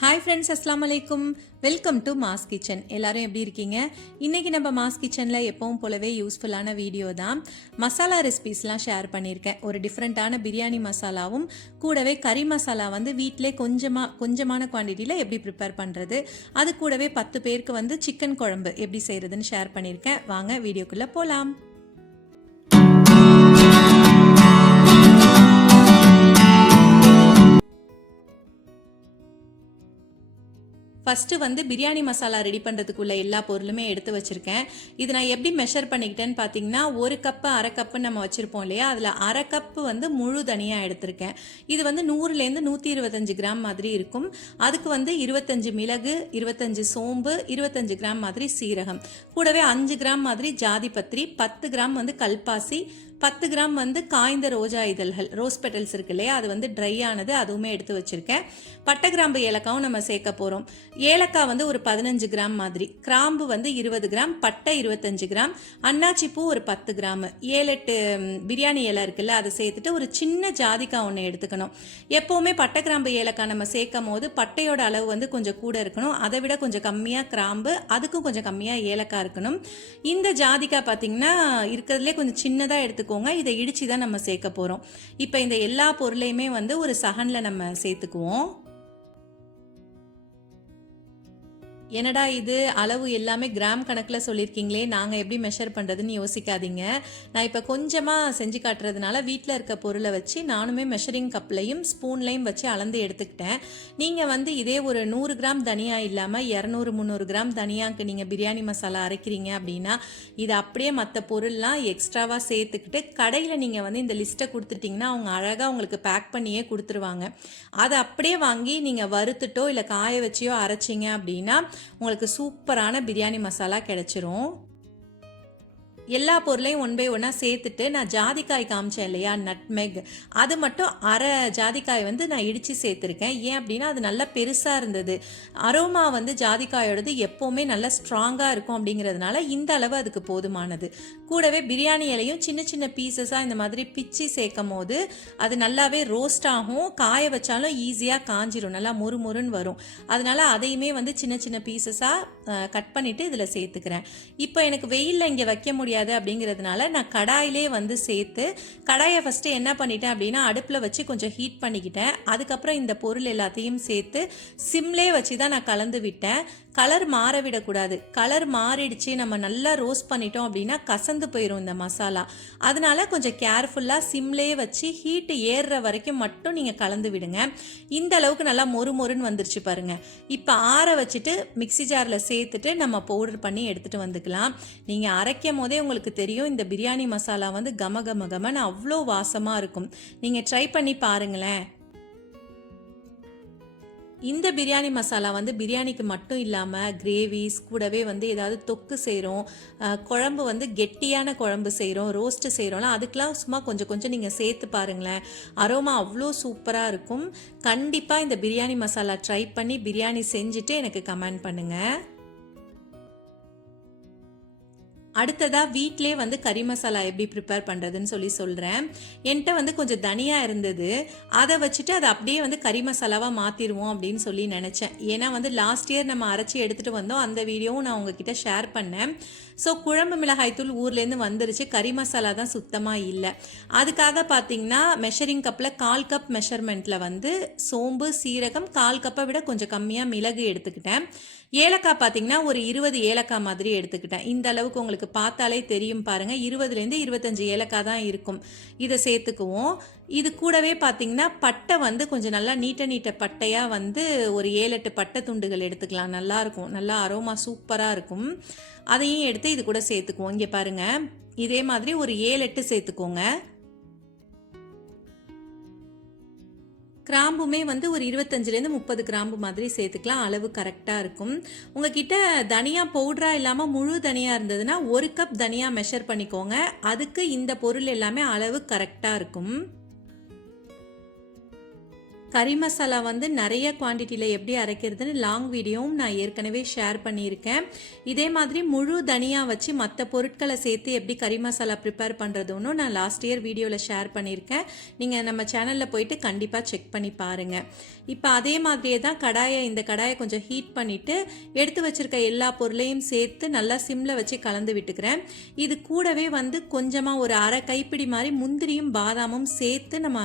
Hi friends அஸ்லாம் அலைக்கும் welcome to mass kitchen எல்லாரும் எப்படி இருக்கீங்க? இன்றைக்கி நம்ம மாஸ் கிச்சனில் எப்பவும் போலவே யூஸ்ஃபுல்லான வீடியோ தான். மசாலா ரெசிபீஸ்லாம் ஷேர் பண்ணியிருக்கேன். ஒரு டிஃப்ரெண்ட்டான பிரியாணி மசாலாவும் கூடவே கறி மசாலா வந்து வீட்டிலே கொஞ்சமாக கொஞ்சமான குவான்டிட்டியில் எப்படி ப்ரிப்பேர் பண்ணுறது அது கூடவே பத்து பேருக்கு வந்து சிக்கன் குழம்பு எப்படி செய்கிறதுன்னு ஷேர் பண்ணியிருக்கேன். வாங்க வீடியோக்குள்ளே போகலாம் ஃபஸ்ட்டு வந்து பிரியாணி மசாலா ரெடி பண்ணுறதுக்குள்ள எல்லா பொருளுமே எடுத்து வச்சுருக்கேன். இது நான் எப்படி மெஷர் பண்ணிக்கிட்டேன்னு பார்த்தீங்கன்னா ஒரு கப்பு அரை கப்பு நம்ம வச்சுருப்போம் இல்லையா? அதில் அரை கப்பு வந்து முழு தனியாக எடுத்திருக்கேன். இது வந்து நூறுலேருந்து நூற்றி இருபத்தஞ்சு கிராம் மாதிரி இருக்கும். அதுக்கு வந்து இருபத்தஞ்சு மிளகு இருபத்தஞ்சு சோம்பு இருபத்தஞ்சு கிராம் மாதிரி சீரகம். கூடவே அஞ்சு கிராம் மாதிரி ஜாதி பத்திரி பத்து கிராம் வந்து கல்பாசி பத்து கிராம் வந்து காய்ந்த ரோஜா இதழ்கள் ரோஸ் பெட்டல்ஸ் இருக்கு இல்லையா? அது வந்து ட்ரை ஆனது அதுவுமே எடுத்து வச்சிருக்கேன். பட்டை கிராம்பு ஏலக்காவும் நம்ம சேர்க்க போகிறோம் ஏலக்காய் வந்து ஒரு பதினஞ்சு கிராம் மாதிரி. கிராம்பு வந்து இருபது கிராம் பட்டை இருபத்தஞ்சு கிராம் அன்னாச்சி பூ ஒரு பத்து கிராம். ஏழு எட்டு பிரியாணி இலை இருக்குல்ல அதை சேர்த்துட்டு ஒரு சின்ன ஜாதிக்காய் ஒன்று எடுத்துக்கணும். எப்போவுமே பட்டை கிராம்பு ஏலக்காய் நம்ம சேர்க்கும் போது பட்டையோட அளவு வந்து கொஞ்சம் கூட இருக்கணும். அதை விட கொஞ்சம் கம்மியாக கிராம்பு அதுக்கும் கொஞ்சம் கம்மியாக ஏலக்காய் இருக்கணும். இந்த ஜாதிக்காய் பார்த்தீங்கன்னா இருக்கிறதுலே கொஞ்சம் சின்னதாக எடுத்துக்கோங்க இதை இடிச்சு தான் நம்ம சேர்க்க போகிறோம் இப்போ இந்த எல்லா பொருளையுமே வந்து ஒரு சகனில் நம்ம சேர்த்துக்குவோம். என்னடா இது? அளவு எல்லாமே கிராம் கணக்கில் சொல்லியிருக்கீங்களே நாங்கள் எப்படி மெஷர் பண்ணுறதுன்னு யோசிக்காதீங்க. நான் இப்போ கொஞ்சமாக செஞ்சு காட்டுறதுனால வீட்டில் இருக்க பொருளை வச்சு நானுமே மெஷரிங் கப்லையும் ஸ்பூன்லையும் வச்சு அளந்து எடுத்துக்கிட்டேன். நீங்கள் வந்து இதே ஒரு நூறு கிராம் தனியா இல்லாமல் இரநூறு முந்நூறு கிராம் தனியாக்கு நீங்கள் பிரியாணி மசாலா அரைக்கிறீங்க அப்படின்னா இது அப்படியே மற்ற பொருள்லாம் எக்ஸ்ட்ராவாக சேர்த்துக்கிட்டு கடையில் நீங்கள் வந்து இந்த லிஸ்ட்டை கொடுத்துட்டிங்கன்னா அவங்க அழகாக உங்களுக்கு பேக் பண்ணியே கொடுத்துருவாங்க. அதை அப்படியே வாங்கி நீங்கள் வறுத்துட்டோ இல்லை காய வச்சியோ அரைச்சிங்க அப்படின்னா உங்களுக்கு சூப்பரான பிரியாணி மசாலா கிடச்சிரும். எல்லா பொருளையும் ஒன் பை ஒன்னாக சேர்த்துட்டு நான் ஜாதிக்காய் காமிச்சேன் இல்லையா? நட்மெக் அது மட்டும் அரை ஜாதிக்காய் வந்து நான் இடித்து சேர்த்துருக்கேன். ஏன் அப்படின்னா அது நல்லா பெருசாக இருந்தது. அரோமா வந்து ஜாதிக்காயோடது எப்போவுமே நல்லா ஸ்ட்ராங்காக இருக்கும் அப்படிங்கிறதுனால இந்த அளவு அதுக்கு போதுமானது. கூடவே பிரியாணி இலையும் சின்ன சின்ன பீசஸாக இந்த மாதிரி பிச்சு சேர்க்கும் போது அது நல்லாவே ரோஸ்ட் ஆகும். காய வச்சாலும் ஈஸியாக காஞ்சிரும். நல்லா மொறு மொறுன்னு வரும். அதனால அதையுமே வந்து சின்ன சின்ன பீசஸாக கட் பண்ணிவிட்டு இதில் சேர்த்துக்கிறேன். இப்போ எனக்கு வெயிலில் இங்கே வைக்க முடியாது அப்படிங்கிறதுனால நான் கடாயிலே வந்து சேர்த்து கடாயை ஃபஸ்ட்டு என்ன பண்ணிட்டேன் அப்படின்னா அடுப்பில் வச்சு கொஞ்சம் ஹீட் பண்ணிக்கிட்டேன். அதுக்கப்புறம் இந்த பொருள் எல்லாத்தையும் சேர்த்து சிம்லே வச்சு தான் நான் கலந்து விட்டேன். கலர் மாற விடக்கூடாது. கலர் மாறிடுச்சு நம்ம நல்லா ரோஸ்ட் பண்ணிட்டோம் அப்படின்னா கசந்து போயிடும் இந்த மசாலா. அதனால கொஞ்சம் கேர்ஃபுல்லாக சிம்லே வச்சு ஹீட்டு ஏறுற வரைக்கும் மட்டும் நீங்கள் கலந்து விடுங்க. இந்த அளவுக்கு நல்லா மொறு மொறுன்னு வந்துருச்சு பாருங்க. இப்போ ஆற வச்சுட்டு மிக்ஸி ஜாரில் சேர்த்துட்டு நம்ம பவுடர் பண்ணி எடுத்துகிட்டு வந்துக்கலாம். நீங்கள் அரைக்கும் போதே உங்களுக்கு தெரியும் இந்த பிரியாணி மசாலா வந்து கம கம கமன்னு அவ்வளோ வாசமாக இருக்கும். நீங்கள் ட்ரை பண்ணி பாருங்களேன். இந்த பிரியாணி மசாலா வந்து பிரியாணிக்கு மட்டும் இல்லாமல் கிரேவிஸ் கூடவே வந்து ஏதாவது தொக்கு செய்கிறோம் குழம்பு வந்து கெட்டியான குழம்பு செய்கிறோம் ரோஸ்ட்டு செய்கிறோம்லாம் அதுக்கெலாம் சும்மா கொஞ்சம் கொஞ்சம் நீங்கள் சேர்த்து பாருங்களேன். அரோமா அவ்வளோ சூப்பராக இருக்கும். கண்டிப்பாக இந்த பிரியாணி மசாலா ட்ரை பண்ணி பிரியாணி செஞ்சுட்டு எனக்கு கமெண்ட் பண்ணுங்கள் அடுத்ததாக வீட்டிலே வந்து கறி மசாலா எப்படி ப்ரிப்பேர் பண்ணுறதுன்னு சொல்லி சொல்கிறேன் என்கிட்ட வந்து கொஞ்சம் தனியாக இருந்தது. அதை வச்சுட்டு அதை அப்படியே வந்து கறி மசாலாவாக மாற்றிடுவோம் அப்படின்னு சொல்லி நினச்சேன். ஏன்னா வந்து லாஸ்ட் இயர் நம்ம அரைச்சி எடுத்துகிட்டு வந்தோம். அந்த வீடியோவும் நான் உங்ககிட்ட ஷேர் பண்ணேன். ஸோ குழம்பு மிளகாய்த்தூள் ஊர்லேருந்து வந்துருச்சு. கறி மசாலா தான் சுத்தமாக இல்லை. அதுக்காக பார்த்தீங்கன்னா மெஷரிங் கப்பில் கால் கப் மெஷர்மெண்ட்டில் வந்து சோம்பு சீரகம் கால் கப்பை விட கொஞ்சம் கம்மியாக மிளகு எடுத்துக்கிட்டேன். ஏலக்காய் பார்த்தீங்கன்னா ஒரு இருபது ஏலக்காய் மாதிரி எடுத்துக்கிட்டேன். இந்த அளவுக்கு உங்களுக்கு பார்த்தாலே தெரியும் பாருங்கள் இருபதுலேருந்து இருபத்தஞ்சு ஏலக்காய் தான் இருக்கும். இதை சேர்த்துக்குவோம். இது கூடவே பார்த்தீங்கன்னா பட்டை வந்து கொஞ்சம் நல்லா நீட்ட நீட்ட பட்டையாக வந்து ஒரு ஏழு எட்டு பட்டை துண்டுகள் எடுத்துக்கலாம். நல்லாயிருக்கும் நல்லா அரோமா சூப்பராக இருக்கும். அதையும் எடுத்து இது கூட சேர்த்துக்குவோம். இங்கே பாருங்கள் இதே மாதிரி ஒரு ஏழு எட்டு சேர்த்துக்கோங்க. கிராம்புமே வந்து ஒரு இருபத்தஞ்சிலேருந்து முப்பது கிராம்பு மாதிரி சேர்த்துக்கலாம். அளவு கரெக்டாக இருக்கும். உங்ககிட்ட தனியா பவுடராக இல்லாமல் முழு தனியாக இருந்ததுன்னா ஒரு கப் தனியா மெஷர் பண்ணிக்கோங்க. அதுக்கு இந்த பொருள் எல்லாமே அளவு கரெக்டாக இருக்கும். கறி மசாலா வந்து நிறைய குவான்டிட்டியில் எப்படி அரைக்கிறதுன்னு லாங் வீடியோவும் நான் ஏற்கனவே ஷேர் பண்ணியிருக்கேன். இதே மாதிரி முழு தனியா வச்சு மற்ற பொருட்களை சேர்த்து எப்படி கறி மசாலா ப்ரிப்பேர் பண்ணுறதுன்னு நான் லாஸ்ட் இயர் வீடியோவில் ஷேர் பண்ணியிருக்கேன். நீங்கள் நம்ம சேனலில் போயிட்டு கண்டிப்பாக செக் பண்ணி பாருங்கள் இப்போ அதே மாதிரியே தான் கடாயை இந்த கடாயை கொஞ்சம் ஹீட் பண்ணிவிட்டு எடுத்து வச்சிருக்க எல்லா பொருளையும் சேர்த்து நல்லா சிம்மில் வச்சு கலந்து விட்டுக்கிறேன். இது கூடவே வந்து கொஞ்சமாக ஒரு அரை கைப்பிடி மாதிரி முந்திரியும் பாதாமும் சேர்த்து நம்ம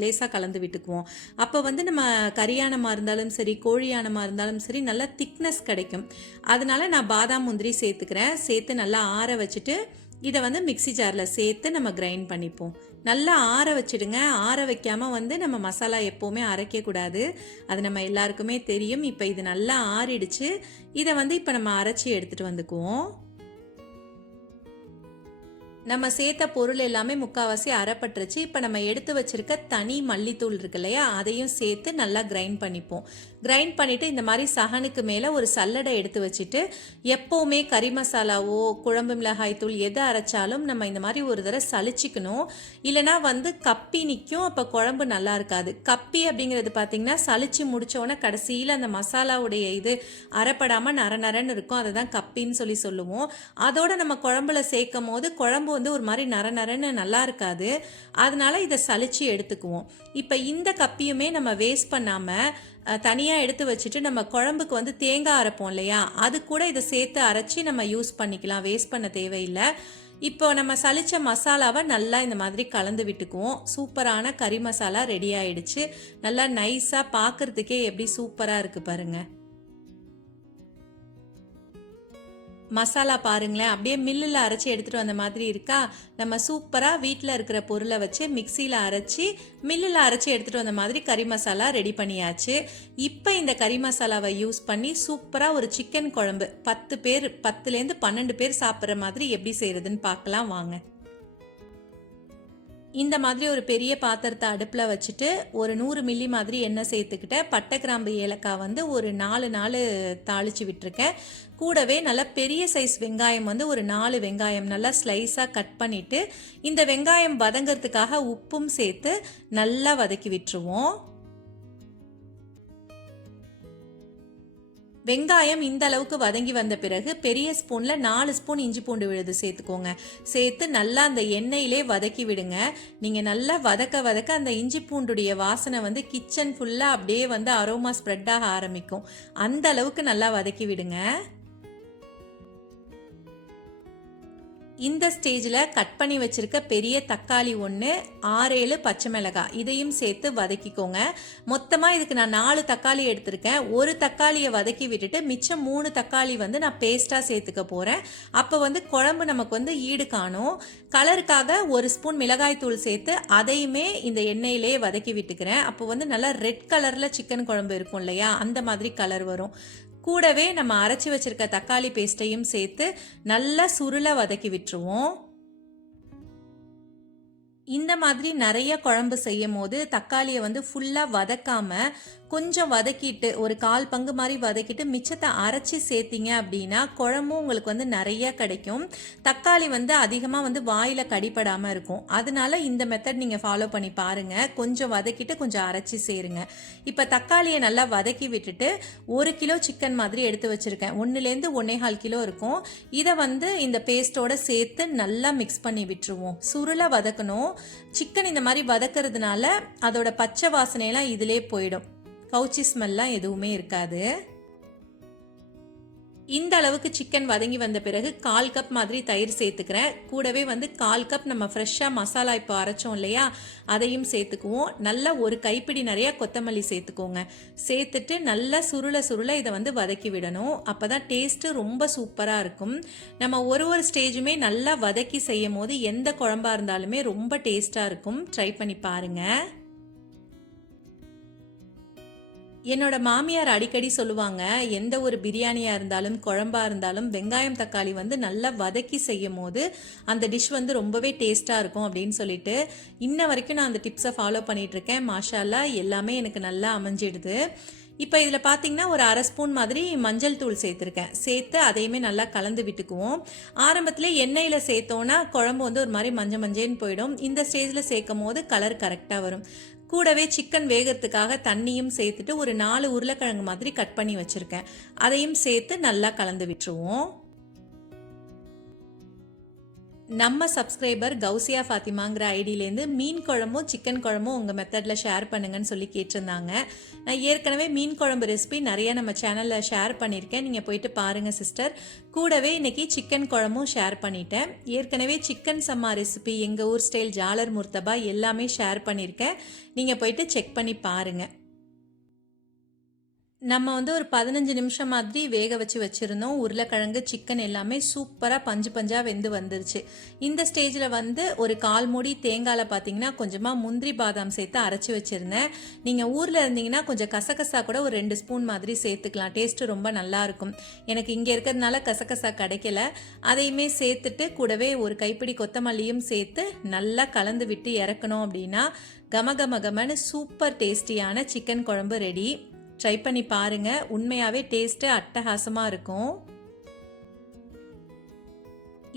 லேசாக கலந்து விட்டுக்குவோம். அப்போ வந்து நம்ம கரியானமாக இருந்தாலும் சரி கோழியானமாக இருந்தாலும் சரி நல்லா திக்னஸ் கிடைக்கும். அதனால நான் பாதாம் முந்திரி சேர்த்துக்கிறேன். சேர்த்து நல்லா ஆற வச்சுட்டு இதை வந்து மிக்ஸி ஜாரில் சேர்த்து நம்ம கிரைண்ட் பண்ணிப்போம். நல்லா ஆற வச்சுடுங்க. ஆற வைக்காமல் வந்து நம்ம மசாலா எப்போவுமே அரைக்கக்கூடாது அது நம்ம எல்லாருக்குமே தெரியும். இப்போ இது நல்லா ஆறிடுச்சு. இதை வந்து இப்போ நம்ம அரைச்சி எடுத்துகிட்டு வந்துக்குவோம். நம்ம சேர்த்த பொருள் எல்லாமே முக்கால்வாசி அரைப்பட்டுருச்சு இப்போ நம்ம எடுத்து வச்சிருக்க தனி மல்லித்தூள் இருக்கு இல்லையா அதையும் சேர்த்து நல்லா கிரைண்ட் பண்ணிப்போம். கிரைண்ட் பண்ணிவிட்டு இந்த மாதிரி சகனுக்கு மேலே ஒரு சல்லடை எடுத்து வச்சுட்டு எப்போவுமே கறி மசாலாவோ குழம்பு மிளகாய் தூள் எதை அரைச்சாலும் நம்ம இந்த மாதிரி ஒரு தடவை சலிச்சிக்கணும் இல்லைனா வந்து கப்பி நிற்கும் அப்போ குழம்பு நல்லா இருக்காது. கப்பி அப்படிங்கிறது பார்த்தீங்கன்னா சளிச்சு முடித்தோடனே கடைசியில் அந்த மசாலாவுடைய இது அரைப்படாமல் நர நரன்னு இருக்கும். அதை தான் கப்பின்னு சொல்லி சொல்லுவோம். அதோட நம்ம குழம்புல சேர்க்கும் போது குழம்பு வந்து ஒரு மாதிரி நர நரன்னு நல்லா இருக்காது. அதனால இதை சளிச்சு எடுத்துக்குவோம். இப்போ இந்த கப்பியுமே நம்ம வேஸ்ட் பண்ணாமல் தனியாக எடுத்து வச்சுட்டு நம்ம குழம்புக்கு வந்து தேங்காய் அரைப்போம் இல்லையா? அது கூட இதை சேர்த்து அரைச்சி நம்ம யூஸ் பண்ணிக்கலாம். வேஸ்ட் பண்ண தேவையில்லை. இப்போ நம்ம சலிச்ச மசாலாவை நல்லா இந்த மாதிரி கலந்து விட்டுக்குவோம். சூப்பரான கறி மசாலா ரெடி ஆயிடுச்சு. நல்லா நைஸாக பார்க்குறதுக்கே எப்படி சூப்பராக இருக்குது பாருங்கள் மசாலா பாருங்களேன். அப்படியே மில்லில் அரைச்சி எடுத்துகிட்டு வந்த மாதிரி இருக்கா? நம்ம சூப்பராக வீட்டில் இருக்கிற பொருளை வச்சு மிக்சியில் அரைச்சி மில்லில் அரைச்சி எடுத்துகிட்டு வந்த மாதிரி கறி மசாலா ரெடி பண்ணியாச்சு. இப்போ இந்த கறி மசாலாவை யூஸ் பண்ணி சூப்பராக ஒரு சிக்கன் குழம்பு பத்து பேர் பத்துலேருந்து பன்னெண்டு பேர் சாப்பிட்ற மாதிரி எப்படி செய்கிறதுன்னு பார்க்கலாம். வாங்க. இந்த மாதிரி ஒரு பெரிய பாத்திரத்தை அடுப்பில் வச்சுட்டு ஒரு நூறு மில்லி மாதிரி எண்ணெய் சேர்த்துக்கிட்டேன் பட்டை கிராம்பு ஏலக்காய் வந்து ஒரு நாலு நாலு தாளித்து விட்டுருக்கேன். கூடவே நல்லா பெரிய சைஸ் வெங்காயம் வந்து ஒரு நாலு வெங்காயம் நல்லா ஸ்லைஸாக கட் பண்ணிவிட்டு இந்த வெங்காயம் வதங்கிறதுக்காக உப்பும் சேர்த்து நல்லா வதக்கி விட்டுருவோம். வெங்காயம் இந்த அளவுக்கு வதங்கி வந்த பிறகு பெரிய ஸ்பூனில் நாலு ஸ்பூன் இஞ்சி பூண்டு விழுது சேர்த்துக்கோங்க. சேர்த்து நல்லா அந்த எண்ணெயிலே வதக்கி விடுங்க. நீங்கள் நல்லா வதக்க வதக்க அந்த இஞ்சி பூண்டுடைய வாசனை வந்து கிச்சன் ஃபுல்லாக அப்படியே வந்து அரோமா ஸ்ப்ரெட் ஆக ஆரம்பிக்கும். அந்த அளவுக்கு நல்லா வதக்கி விடுங்க. இந்த ஸ்டேஜில் கட் பண்ணி வச்சுருக்க பெரிய தக்காளி ஒன்று ஆறேழு பச்சை மிளகாய். இதையும் சேர்த்து வதக்கிக்கோங்க. மொத்தமாக இதுக்கு நான் நாலு தக்காளி எடுத்திருக்கேன். ஒரு தக்காளியை வதக்கி விட்டுட்டு மிச்சம் மூணு தக்காளி வந்து நான் பேஸ்ட்டாக சேர்த்துக்க போகிறேன் அப்போ வந்து குழம்பு நமக்கு வந்து ஈடு காணும். கலருக்காக ஒரு ஸ்பூன் மிளகாய் தூள் சேர்த்து அதையுமே இந்த எண்ணெயிலே வதக்கி விட்டுக்கிறேன். அப்போ வந்து நல்லா ரெட் கலரில் சிக்கன் குழம்பு இருக்கும் இல்லையா? அந்த மாதிரி கலர் வரும். கூடவே நம்ம அரைச்சி வச்சிருக்க தக்காளி பேஸ்ட்டையும் சேர்த்து நல்லா சுருளை வதக்கி விட்டுருவோம். இந்த மாதிரி நிறைய குழம்பு செய்யும் போது தக்காளியை வந்து ஃபுல்லாக வதக்காமல் கொஞ்சம் வதக்கிட்டு ஒரு கால் பங்கு மாதிரி வதக்கிட்டு மிச்சத்தை அரைச்சி சேர்த்திங்க அப்படின்னா குழம்பும் உங்களுக்கு வந்து நிறைய கிடைக்கும். தக்காளி வந்து அதிகமாக வந்து வாயில் கடிப்படாமல் இருக்கும். அதனால இந்த மெத்தட் நீங்கள் ஃபாலோ பண்ணி பாருங்கள் கொஞ்சம் வதக்கிட்டு கொஞ்சம் அரைச்சி சேருங்க. இப்போ தக்காளியை நல்லா வதக்கி விட்டுட்டு ஒரு கிலோ சிக்கன் மாதிரி எடுத்து வச்சுருக்கேன். ஒன்றுலேருந்து ஒன்னேகால் கிலோ இருக்கும். இதை வந்து இந்த பேஸ்ட்டோட சேர்த்து நல்லா மிக்ஸ் பண்ணி விட்டுருவோம். சுருளை வதக்கணும். சிக்கன் இந்த மாதிரி வதக்கிறதுனால அதோட பச்சை வாசனையெல்லாம் இதிலே போயிடும். கவுச்சி ஸ்மெல்லாம் எதுவுமே இருக்காது. இந்த அளவுக்கு சிக்கன் வதங்கி வந்த பிறகு கால் கப் மாதிரி தயிர் சேர்த்துக்கிறேன். கூடவே வந்து கால் கப் நம்ம ஃப்ரெஷ்ஷாக மசாலா இப்போ அரைச்சோம் இல்லையா அதையும் சேர்த்துக்குவோம். நல்லா ஒரு கைப்பிடி நிறைய கொத்தமல்லி சேர்த்துக்கோங்க. சேர்த்துட்டு நல்லா சுருள சுருள இதை வந்து வதக்கி விடணும். அப்போ தான் டேஸ்ட்டு ரொம்ப சூப்பராக இருக்கும். நம்ம ஒரு ஒரு ஸ்டேஜுமே நல்லா வதக்கி செய்யும் போது எந்த குழம்பாக இருந்தாலுமே ரொம்ப டேஸ்ட்டாக இருக்கும். ட்ரை பண்ணி பாருங்கள் என்னோட மாமியார் அடிக்கடி சொல்லுவாங்க எந்த ஒரு பிரியாணியாக இருந்தாலும் குழம்பாக இருந்தாலும் வெங்காயம் தக்காளி வந்து நல்லா வதக்கி செய்யும் போது அந்த டிஷ் வந்து ரொம்பவே டேஸ்ட்டாக இருக்கும் அப்படின்னு சொல்லிட்டு இன்ன வரைக்கும் நான் அந்த டிப்ஸை ஃபாலோ பண்ணிகிட்ருக்கேன் மாஷாலா எல்லாமே எனக்கு நல்லா அமைஞ்சிடுது. இப்போ இதில் பார்த்தீங்கன்னா ஒரு அரை ஸ்பூன் மாதிரி மஞ்சள் தூள் சேர்த்துருக்கேன். சேர்த்து அதையுமே நல்லா கலந்து விட்டுக்குவோம். ஆரம்பத்தில் எண்ணெயில் சேர்த்தோன்னா குழம்பு வந்து ஒரு மாதிரி மஞ்சள் மஞ்சள்னு போயிடும். இந்த ஸ்டேஜில் சேர்க்கும் போது கலர் கரெக்டாக வரும். கூடவே சிக்கன் வேகிறதுக்காக தண்ணியும் சேர்த்துட்டு ஒரு நாலு உருளைக்கிழங்கு மாதிரி கட் பண்ணி வச்சுருக்கேன். அதையும் சேர்த்து நல்லா கலந்து விட்டுருவோம். நம்ம சப்ஸ்கிரைபர் கௌசியா ஃபாத்திமாங்கிற ஐடியிலேருந்து மீன் குழம்பும் சிக்கன் குழம்பும் உங்கள் மெத்தடில் ஷேர் பண்ணுங்கன்னு சொல்லி கேட்டிருந்தாங்க. நான் ஏற்கனவே மீன் குழம்பு ரெசிபி நிறைய நம்ம சேனலில் ஷேர் பண்ணியிருக்கேன். நீங்கள் போயிட்டு பாருங்கள் சிஸ்டர் கூடவே இன்றைக்கி சிக்கன் குழம்பும் ஷேர் பண்ணிட்டேன். ஏற்கனவே சிக்கன் சம்மா ரெசிபி எங்கள் ஊர் ஸ்டைல் ஜாலர் முர்த்தபா எல்லாமே ஷேர் பண்ணியிருக்கேன். நீங்கள் போயிட்டு செக் பண்ணி பாருங்கள் நம்ம வந்து ஒரு பதினஞ்சு நிமிஷம் மாதிரி வேக வச்சு வச்சுருந்தோம். உருளைக்கிழங்கு சிக்கன் எல்லாமே சூப்பராக பஞ்சு பஞ்சாக வெந்து வந்துருச்சு. இந்த ஸ்டேஜில் வந்து ஒரு கால் மூடி தேங்காயில் பார்த்தீங்கன்னா கொஞ்சமாக முந்திரி பாதாம் சேர்த்து அரைச்சி வச்சுருந்தேன். நீங்கள் ஊரில் இருந்தீங்கன்னா கொஞ்சம் கசகசா கூட ஒரு ரெண்டு ஸ்பூன் மாதிரி சேர்த்துக்கலாம். டேஸ்ட்டு ரொம்ப நல்லாயிருக்கும் எனக்கு இங்கே இருக்கிறதுனால கசகசா கிடைக்கல. அதையுமே சேர்த்துட்டு கூடவே ஒரு கைப்பிடி கொத்தமல்லியும் சேர்த்து நல்லா கலந்து விட்டு இறக்கணும் அப்படின்னா கம கம கமன்னு சூப்பர் டேஸ்டியான சிக்கன் குழம்பு ரெடி ட்ரை பண்ணி பாருங்க. உண்மையாகவே டேஸ்ட்டு அட்டகாசமாக இருக்கும்.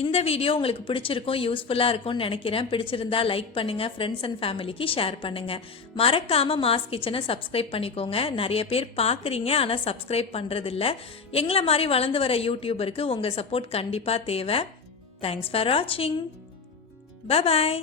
இந்த வீடியோ உங்களுக்கு பிடிச்சிருக்கும் யூஸ்ஃபுல்லாக இருக்கும்னு நினைக்கிறேன். பிடிச்சிருந்தா லைக் பண்ணுங்க. ஃப்ரெண்ட்ஸ் அண்ட் ஃபேமிலிக்கு ஷேர் பண்ணுங்க. மறக்காம மாஸ் கிச்சனை சப்ஸ்கிரைப் பண்ணிக்கோங்க. நிறைய பேர் பார்க்குறீங்க ஆனால் சப்ஸ்கிரைப் பண்ணுறதில்ல எங்களை மாதிரி வளர்ந்து வர யூடியூபருக்கு உங்கள் சப்போர்ட் கண்டிப்பாக தேவை. தேங்க்ஸ் ஃபார் வாட்சிங் பாய்